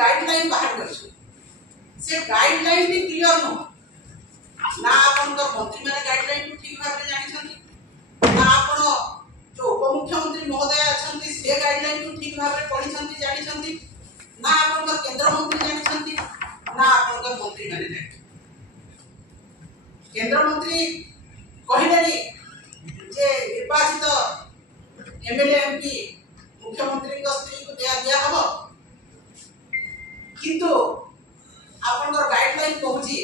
Guideline बाहर कर से गाइडलाइन भी क्लियर न ना अपन मंत्री माने गाइडलाइन ठीक भाव में जानी ना अपन जो उपमुख्यमंत्री महोदय अच्छा से गाइडलाइन ठीक भाव में पढ़ी जानी ना अपन केंद्र मंत्री जानी ना अपन मंत्री माने जानी केंद्र मंत्री कहले जे निर्वाचित एमएलए एमपी मुख्यमंत्री स्त्री को दिया हम किंतु अपन गाइडलाइन कहूँ जे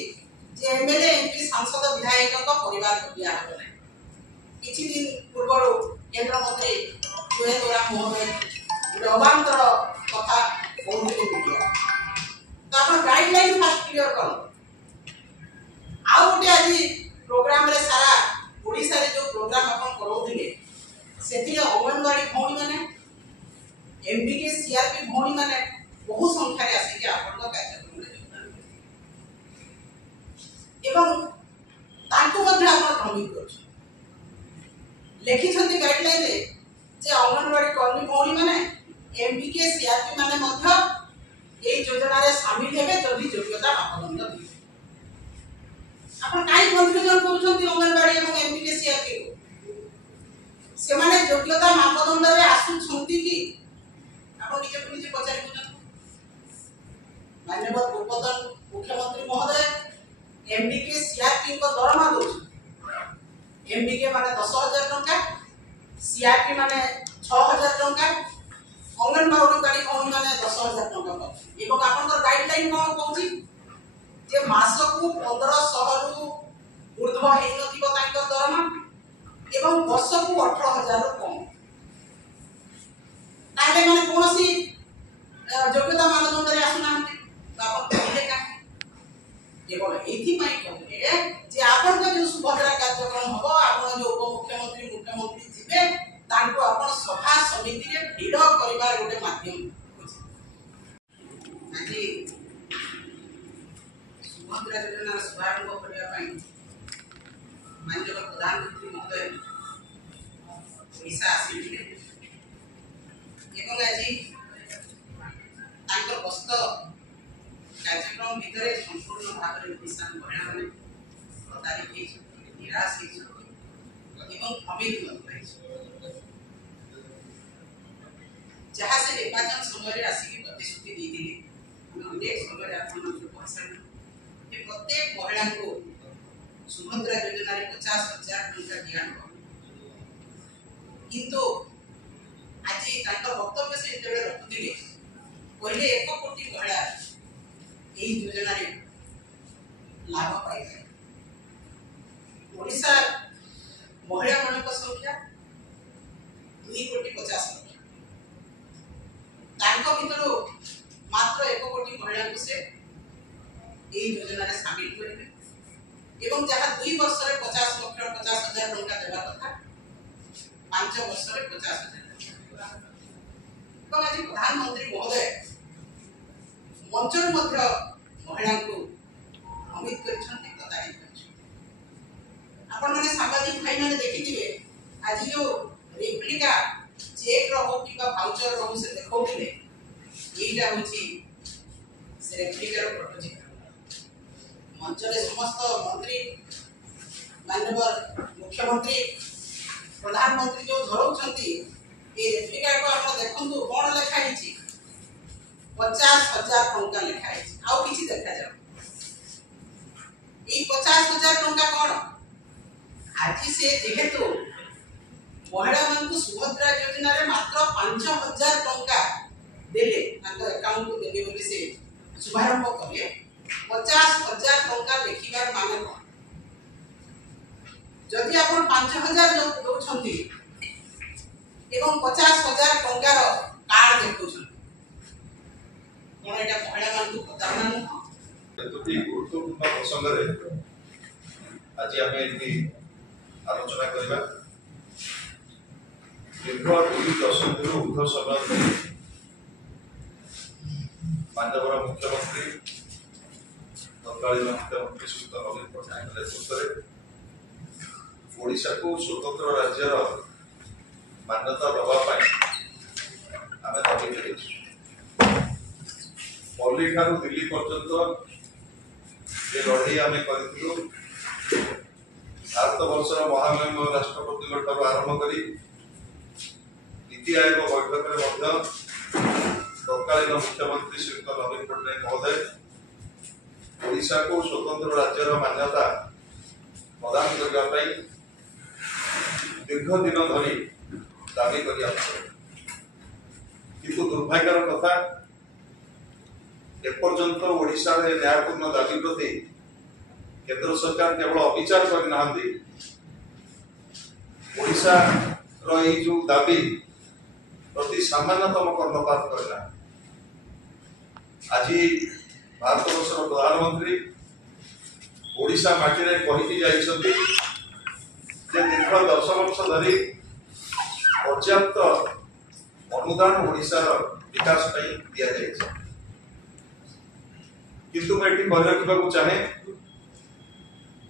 एमएलए एमपी सांसद विधायक परिवार को दिया हम किछि दिन पूर्व केंद्र मंत्री जुएल ओराम महोदय गोटे अवान्तर कथा कहते मीडिया तो आप गाइडलाइन फास्ट क्लियर कर गोटे आज प्रोग्राम रे सारा ओडिशा रे जो प्रोग्राम अपन करौथिले सेथिले अंगनवाड़ी भौणी माने एमबीके सीआरपी भौणी माने बहु संख्या रे आसी के अपन कार्यक्रम रे योगदान एवं तांको मध्ये अपन प्रमित करछ लेखि छथि गाइडलाइन रे जे अंगनवाड़ी कर्मी भौणी माने एमबीके सीआरपी माने मध्ये एई योजना रे शामिल हेबे जदि योग्यता मापदंड दिबे अपन काई कन्फ्यूजन करूछंती अंगनवाड़ी एवं एमबीके सीआरपी को से माने योग्यता मापदंड रे आसु छंती कि अपन निजे पचारि बुझन माननीय पूर्वतन मुख्यमंत्री महोदय एमबीके सीआरपी को दरमा दो एमबीके माने 10,000 टंका सीआरपी माने 6,000 टंका अंगनवाड़ी भौणी माने 10,000 टंका एवं अपन गाइडलाइन कोन कहूची जे मासकू 1500 रु ऊर्ध्व हेइ नथिबो तांको दरमा एवं वर्षकू 18,000 रु कम ताले माने कोनोसी योग्यता मानदंड रे आसु नांती आपण कहले का केवल एथि पई कहले जे आपण को जो सुभद्रा कार्यक्रम हबो आपण जो उपमुख्यमंत्री मुख्यमंत्री जिबे तांको आपण सभा समिति रे भिड करिवार गोटे माध्यम आज सुभद्रा योजना शुभारंभ करने माननीय प्रधानमंत्री महोदय ओडिशा आसिले आज गस्त कार्यक्रम भितर संपूर्ण भाव में ओडिशा महिला मैंने प्रतारित निराश भ्रमित जहाँ से निर्वाचन समय आसिक प्रतिश्रुति देते अनेक समय प्रत्येक महिला को सुभद्रा योजना 50,000 टंका दिया किंतु आज वक्तव्य से रखुले कहले 1 कोटी महिला यही योजना लाभ पाई ओडिशा महिला मान संख्या 2,50,00,000 भर मात्र 1 कोटी महिला को से यही योजना शामिल करेंगे एवं जहाँ 2 वर्ष 50,00,000 टंका देवा कथा 5 वर्ष 50,000 आज प्रधानमंत्री महोदय मंचर महिला को अमित प्रतारित आपण मैंने सांबादिक भाई मैंने देखिए आज जो रेप्लिका चेक रहो कि भाउचर रहो से देखौले एटा होची से रेप्लिका रो प्रोजेक्ट मंचरे समस्त मंत्री माननीय मुख्यमंत्री प्रधानमंत्री जो धरौछंती ए रेप्लिका को आपण देखंतु कोन लेखा हिची 50,000 टंका लेखा हिची आउ किछि देखा जाउ ए 50,000 टंका कोन आज से जेहेतु महिला मान को सुभद्रा योजना रे मात्र 5,000 टंका देले तांको अकाउंट को देबे बोली से शुभारंभ कले 50,000 टंका लेखिबार माने कोन जदि आपण 5,000 लोक दोछंती एवं 50,000 टंकार कार्ड देखौछन कोन एटा महिला मान को प्रतारणा न एतुकी गुरुत्वपूर्ण प्रसंग रे आज आमे एति आलोचना करबा दीर्घ 2 दशक ऊर्ध्व समय माननीय मुख्यमंत्री तत्कालीन मुख्यमंत्री श्री नवीन पट्टनायक नेतृत्व ओडिशा को स्वतंत्र राज्यर मान्यता दवा आम दाबी दिल्ली ठारू दिल्ली पर्यंत ये लड़ाई आम करूँ भारत वर्षर महामहिम राष्ट्रपति ठारू आरंभ कर नीति आयोग बैठक में तत्कालीन मुख्यमंत्री श्रीयुक्त नवीन पट्टनायक महोदय ओडिशा को स्वतंत्र राज्यर मान्यता प्रदान करने दीर्घ दिन धरी दाबी किंतु दुर्भाग्यर कथा एपर्यंत ओडिशा रे न्यायपूर्ण दाबी प्रति केंद्र सरकार केवल अविचार करना ओडिशा रो जो दाबी प्रति सामान्यतम कर्णपात करना आज भारत वर्षर प्रधानमंत्री ओडिशा माटी रे कहि जाइछन्ति जे दीर्घ 10 वर्ष धरी पर्याप्त अनुदान ओडिशा विकास पई दिया जाइछ किंतु मैं एटी कहि रखिबा को चाहे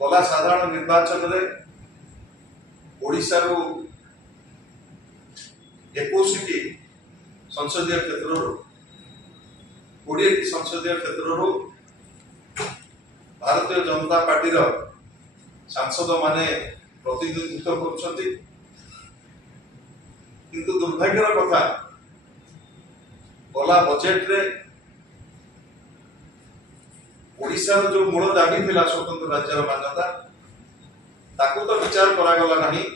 गला साधारण निर्वाचन रे ओडिशा रो 21टी संसदीय क्षेत्र रो 20टी संसदीय क्षेत्र रो भारतीय जनता पार्टी रो सांसद माने प्रतिनिधित्व करछन्ति किंतु दुर्भाग्यर कथा गला बजेट रे ओडिशा रो जो मूल दाबी थिला स्वतंत्र राज्यर मान्यता ताकू तो विचार करा गला नहीं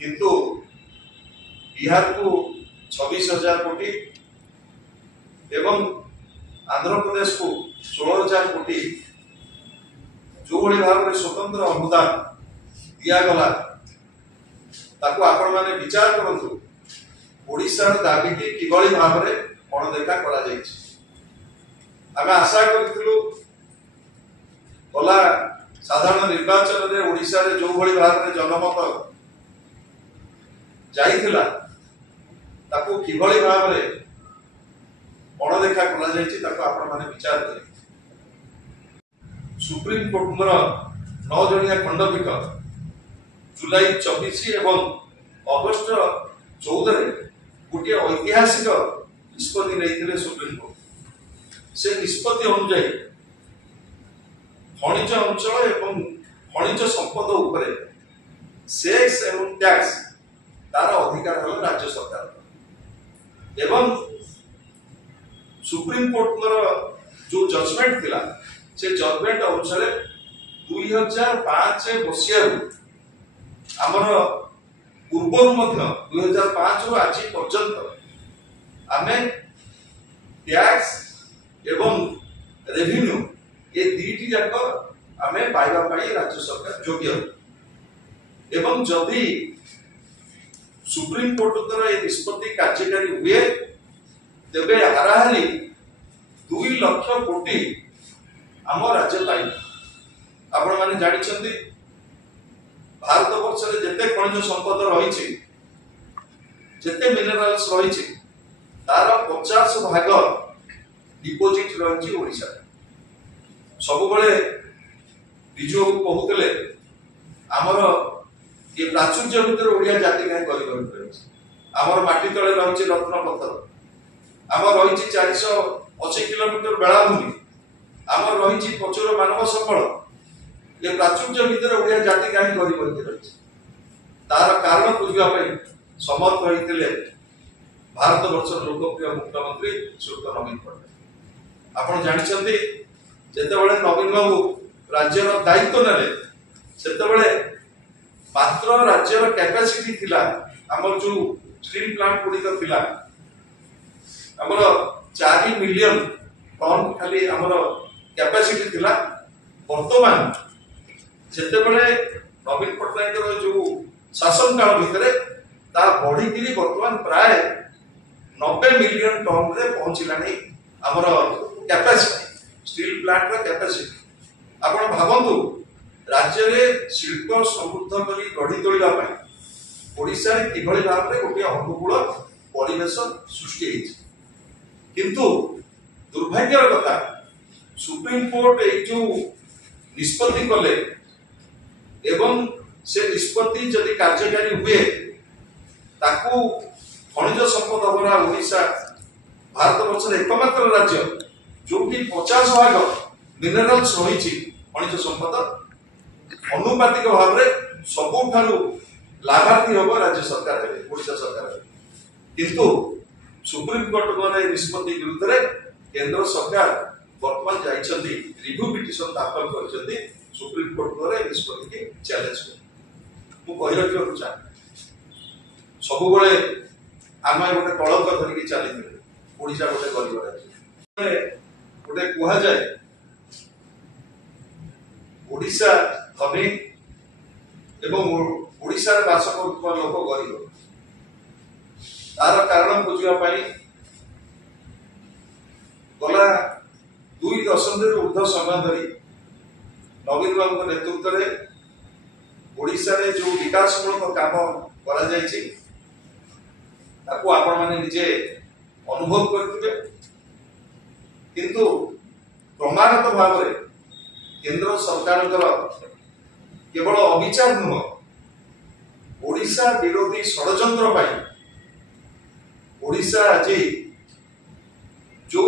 किंतु बिहार को 26,000 कोटी एवं आंध्र प्रदेश को 16,000 कोटी जो भली भाव में स्वतंत्र अनुदान दिया गला ताकू आपण माने विचार करंतु ओडिशा दाबी की किभली भाव में अणदेखा करा जायछि आमे आशा करथिलु गला साधारण निर्वाचन रे ओडिशा रे जो भली भाव में जनमत जाइथिला ताकू किभली भाव में अणदेखा करा जायछि ताकू आपण माने विचार करि सुप्रीम कोर्ट 9 जणिया खंडपीठ जुलाई 24 एवं अगस्त 14 रे गोटे ऐतिहासिक निष्पत्ति नहीं सुप्रीम कोर्ट से निष्पत्ति अनुसार खनिज अंचल एवं खनिज संपद उपरे सेक्स एवं टैक्स तार अधिकार हल राज्य सरकार एवं सुप्रीम कोर्ट जो जजमेंट थिला से जजमेंट अनुसार 2005 मसीहा आमर पूर्व 2005 रु आज पर्यंत आमे टैक्स एवं रेवेन्यू ये दीटी जाक आमे पाइबा पाई राज्य सरकार योग्य एवं जदि सुप्रीम कोर्ट द्वारा ये निष्पत्ति कार्यकारी हुए तेबे हाराहारी 2 लाख कोटी आम राज्य पाई आपण माने जानि छथि भारत वर्ष रे जते खनिज संपद रहिछि जते मिनरल्स रहिछि तार 50 भाग डिपोजिट रहिछि ओडिसा सब बळे बिजु कहूतले हमर ये प्राचुर्य भीतर ओडिया जाति काय करि रहिछि हमर माटी तळे रहिछि रत्न पत्थर हमर रहिछि 480 किलोमीटर बेलाभूमि हमर रहिछि प्रचुर मानव संबल ये प्राचुर्य भीतर ओडिया जाति काहे करि रहिछि तार कारण बुझिबा पई समर्थ रहितले भारत वर्षर लोकप्रिय मुख्यमंत्री श्रीयुक्त नवीन पट्टनायक आपण जानि छथि जेते बेले नवीन बाबू राज्यर दायित्व नेले सेते बेले मात्र राज्यर कैपेसिटी थिला हमर जो स्टील प्लांट गुडी थिला हमर 4 मिलियन टन खाली हमर कैपेसिटी थिला वर्तमान जेते बेले नवीन पट्टनायक जो शासन काल भितर ता बढ़ी किरी वर्तमान प्राय 90 मिलियन टन रे पहुंचिला नहीं हमर कैपेसिटी स्टील प्लांट रो कैपेसिटी आपण भाबंतु राज्य रे शिल्प समृद्ध करी गढ़ी तोलिबा पई ओडिसा रे किभली भाव रे गोटे अनुकूल परिवेश सृष्टि हेछि किंतु दुर्भाग्यर कथा सुप्रीम कोर्ट एक जो निष्पत्ति कले एवं से निष्पत्ति जदि कार्यकारी हुए ताकू खनिज संपद भरा ओडिशा भारत वर्ष एकमात्र राज्य जो 50% मिनरल्स रही खनिज संपद अनुपातिक भाव में सबुठारु लाभार्थी हम राज्य सरकार है ओडिशा सरकार है। किंतु सुप्रीम कोर्ट निष्पत्ति विरुद्ध में केंद्र सरकार वर्तमान जाइछन्ती रिव्यू पिटिशन दाखल करछन्ती सुप्रीम कोर्ट निष्पत्ति के चैलेंज को कहि रखिବାକୁ चाहे सब बेले आम गोटे कलंक धरिकी चली ओडिशा गोटे गरीब राज्य गोटे कह जाए ओडिशा धनी एवं ओडिशा बास कर लोक गरीब तार कारण खोजापी गला 2 दशंधि ऊर्ध समय धरी नवीन बाबू नेतृत्व में ओडिशा रे जो विकासमूलक काम करा जायछि ताकू आपण माने निजे अनुभव करथिबे। किंतु प्रमाणित भाव में केंद्र सरकार केवल अविचार नुह ओडिशा विरोधी षड्यंत्र पाई ओडिशा आज जो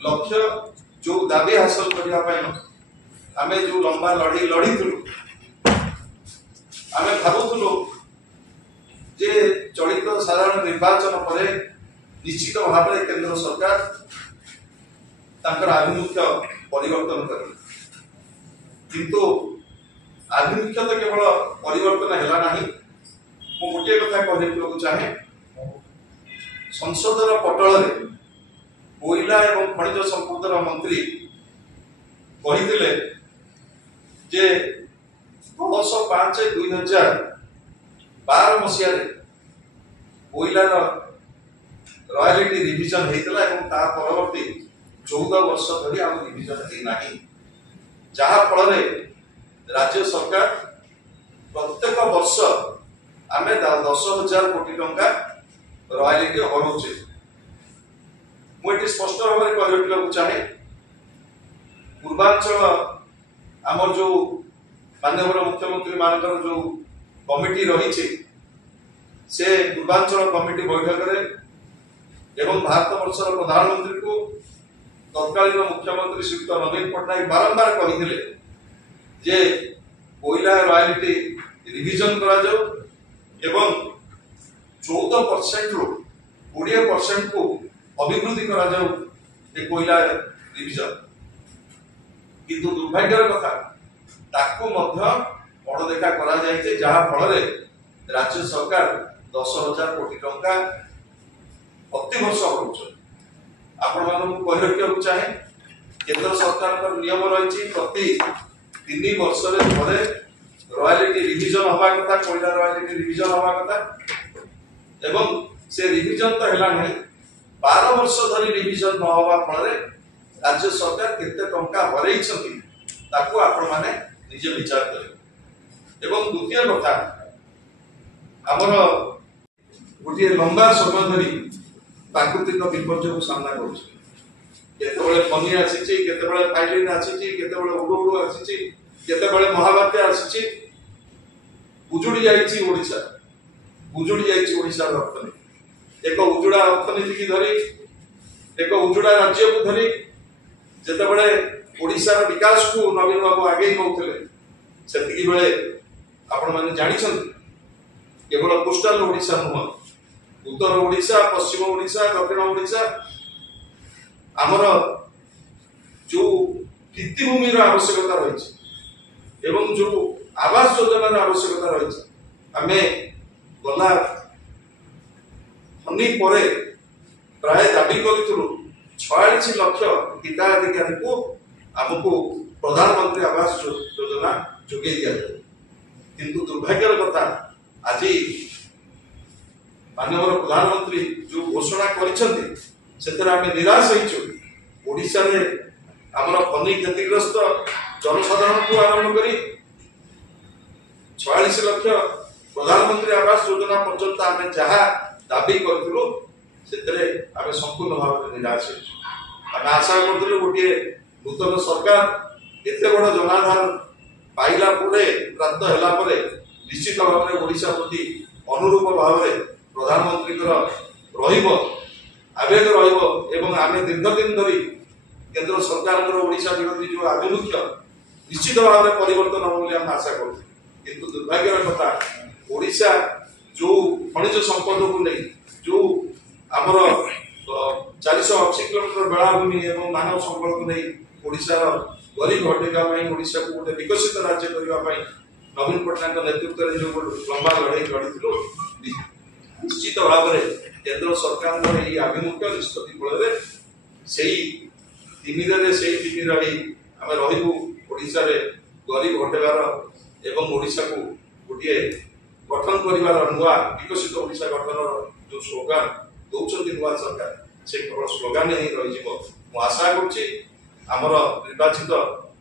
लक्ष्य जो दाबी हासिल करने आम जो लंबा लड़ी लड़ीलु आम भावुलु जे चलित साधारण निर्वाचन पर निश्चित भाव में केंद्र सरकार तांकर आभिमुख्य परिवर्तन कर किंतु आभिमुख्य तो केवल परिवर्तन है ना मु गोटे कथा कहू चाहे संसदर पटल कोयला एवं खनिज संपदर मंत्री कही जे 10/5/2012 मसीह कोयलार रॉयल्टी रिविजन होता है परवर्ती 14 वर्ष धरी आम रिविजन होना जहा फल राज्य सरकार प्रत्येक वर्ष आम 10,000 कोटी टंका रॉयल्टी हराऊे। मुझे स्पष्ट भाव में कह रखा चाहे पूर्वांचल आमर जो माननीय मुख्यमंत्री मानकर जो कमिटी रही से पूर्वांचल कमिटी बैठक में एवं भारत वर्षर प्रधानमंत्री को तत्कालीन मुख्यमंत्री श्रीयुक्त नवीन पट्टनायक बारंबार कही जे कोयला रॉयल्टी रिविजन करा जाओ एवं 14% रु 20% को अभिवृद्धि करा जाओ ये कोयला रिविजन। किंतु दुर्भाग्यर कथा ताकू मध्य अणदेखा करा जायचे जहा फल राज्य सरकार 10,000 कोटी टंका प्रति वर्ष हराउछन। आपण मानू कहि रखिବାକୁ चाहे केंद्र सरकार का नियम रही प्रति 3 वर्ष रे थरे रॉयल्टी रिविजन हवा कथा कोयला रॉयल्टी रिविजन हवा कथा एवं से रिविजन तो हैला नहीं 12 वर्ष धरी रिविजन न हवा फल राज्य सरकार केते टंका हरई ताकू आपण माने निजे विचार करें। एवं द्वितीय कथा आमर गोटे लंबा समय धरी प्राकृतिक विपर्य को सामना कर फनी आसी फाइलिन आसी उड़ू आसी महाबात्या आसी उजुड़ी जाइए ओडिशा अर्थनीति एक उजुड़ा अर्थनीति की धरी एक उजुड़ा राज्य को धरी जितेबाला ओडिशार विकास को नवीन बाबू आगे कहते से बेले आपण मैंने जानी केवल कोस्टाल ओडिशा नुह उत्तर ओडिशा पश्चिम ओडिशा दक्षिण ओडिशा आमर जो भित्तिभूमि आवश्यकता रही एवं जो आवास योजनार आवश्यकता रही आम गला फनी पर प्राय दाबी करूँ 46 लाख हिताधिकारी को आमको प्रधानमंत्री आवास योजना जोगे दिया जाए। किंतु दुर्भाग्यर कथा आज माननीय प्रधानमंत्री जो घोषणा कर निराश ओडिशा रे आमर फनी क्षतिग्रस्त जनसाधारण को आरंभ कर 46 लाख प्रधानमंत्री आवास योजना पर्यंत आम जहाँ दाबी करूँ आम संपूर्ण भाव में निराश आम आशा करूँ गोटे नूतन सरकार एत बड़ जनाधार पाइला प्राप्त है निश्चित भाव में ओडिशा प्रति अनुरूप भाव में प्रधानमंत्री आवेग रही दीर्घ दिन धरी केंद्र सरकार ओडिशा विरोधी जो आभिमुख्य निश्चित भाव में परिवर्तन हम बोली हम आशा करूँ किंतु दुर्भाग्यर कथा ओडिशा जो खनिज संपद को नहीं जो आमर 480 किलोमीटर बेलाभूमि एवं मानव संबल को नहीं ओडिशार गरीब घटिका ओडिशा को गोटे विकसित राज्य करने नवीन पट्टनायक नेतृत्व में जो लंबा लड़ाई लड़ी निश्चित भाव में केंद्र सरकार आभिमुख्य निष्पत्ति फल से आम रही ओडिशा रे गरीब हटेबार एवं ओडिशा को गोटे गठन कर नुआ विकसित ओडिशा गठन जो स्लोगान दौरान नुआ सरकार से केवल स्लोगान ही रही मु आशा करमर निर्वाचित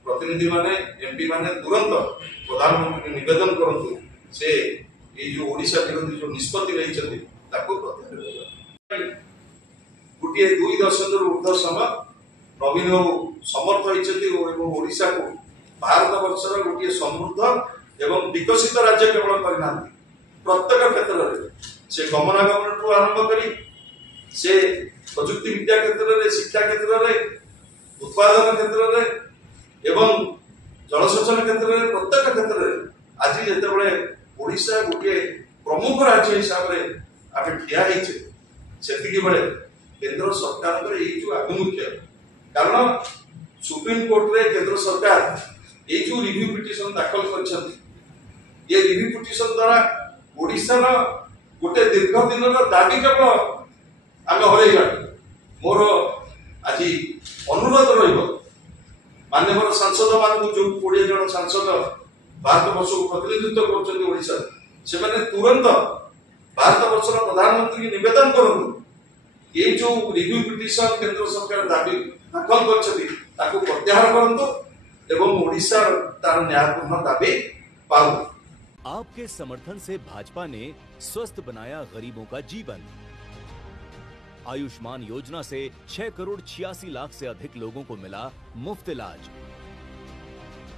प्रतिनिधि माने एमपी माने तुरंत प्रधानमंत्री निवेदन करंतु से ये जो ओडिशा विरोधी जो निष्पत्ति रही गोटे 2 दशक ऊर्ध समय नवीन समर्थ होती ओडिशा को भारत वर्षर गोटे समृद्ध एवं विकसित राज्य केवल करना प्रत्येक क्षेत्र में से गमनागमन आरंभ करी से प्रजुक्ति विद्या क्षेत्र में शिक्षा क्षेत्र में उत्पादन क्षेत्र में एवं जलसेचन क्षेत्र में प्रत्येक क्षेत्र में आज जिते ओडिशा गोटे प्रमुख राज्य हिसाब से आम ठिया से बेले केंद्र सरकार जो आभिमुख्य कारण सुप्रीम कोर्ट रे केंद्र सरकार ये जो रिव्यू पिटिशन दाखल कर ये रिव्यू पिटिशन द्वारा ओडिशा गोटे दीर्घ दिन दाबी केवल आम हरइबा मोर आज अनुरोध रनवर सांसद मान जो 20 जन सांसद भारत वर्ष को प्रतिनिधित्व कर तुरंत भारत वर्ष प्रधानमंत्री निवेदन करूँ ये जो रिव्यू पिटिशन केंद्र सरकार दाबी दाखल कर प्रत्याहार करंतु एवं ओडिशा तार न्यायपूर्ण दाबी पाऊ। आपके समर्थन से भाजपा ने स्वस्थ बनाया गरीबों का जीवन। आयुष्मान योजना से 6 करोड़ 86 लाख से अधिक लोगों को मिला मुफ्त इलाज।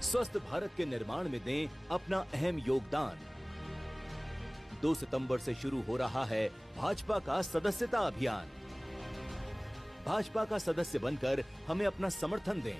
स्वस्थ भारत के निर्माण में दें अपना अहम योगदान। 2 सितंबर से शुरू हो रहा है भाजपा का सदस्यता अभियान। भाजपा का सदस्य बनकर हमें अपना समर्थन दें।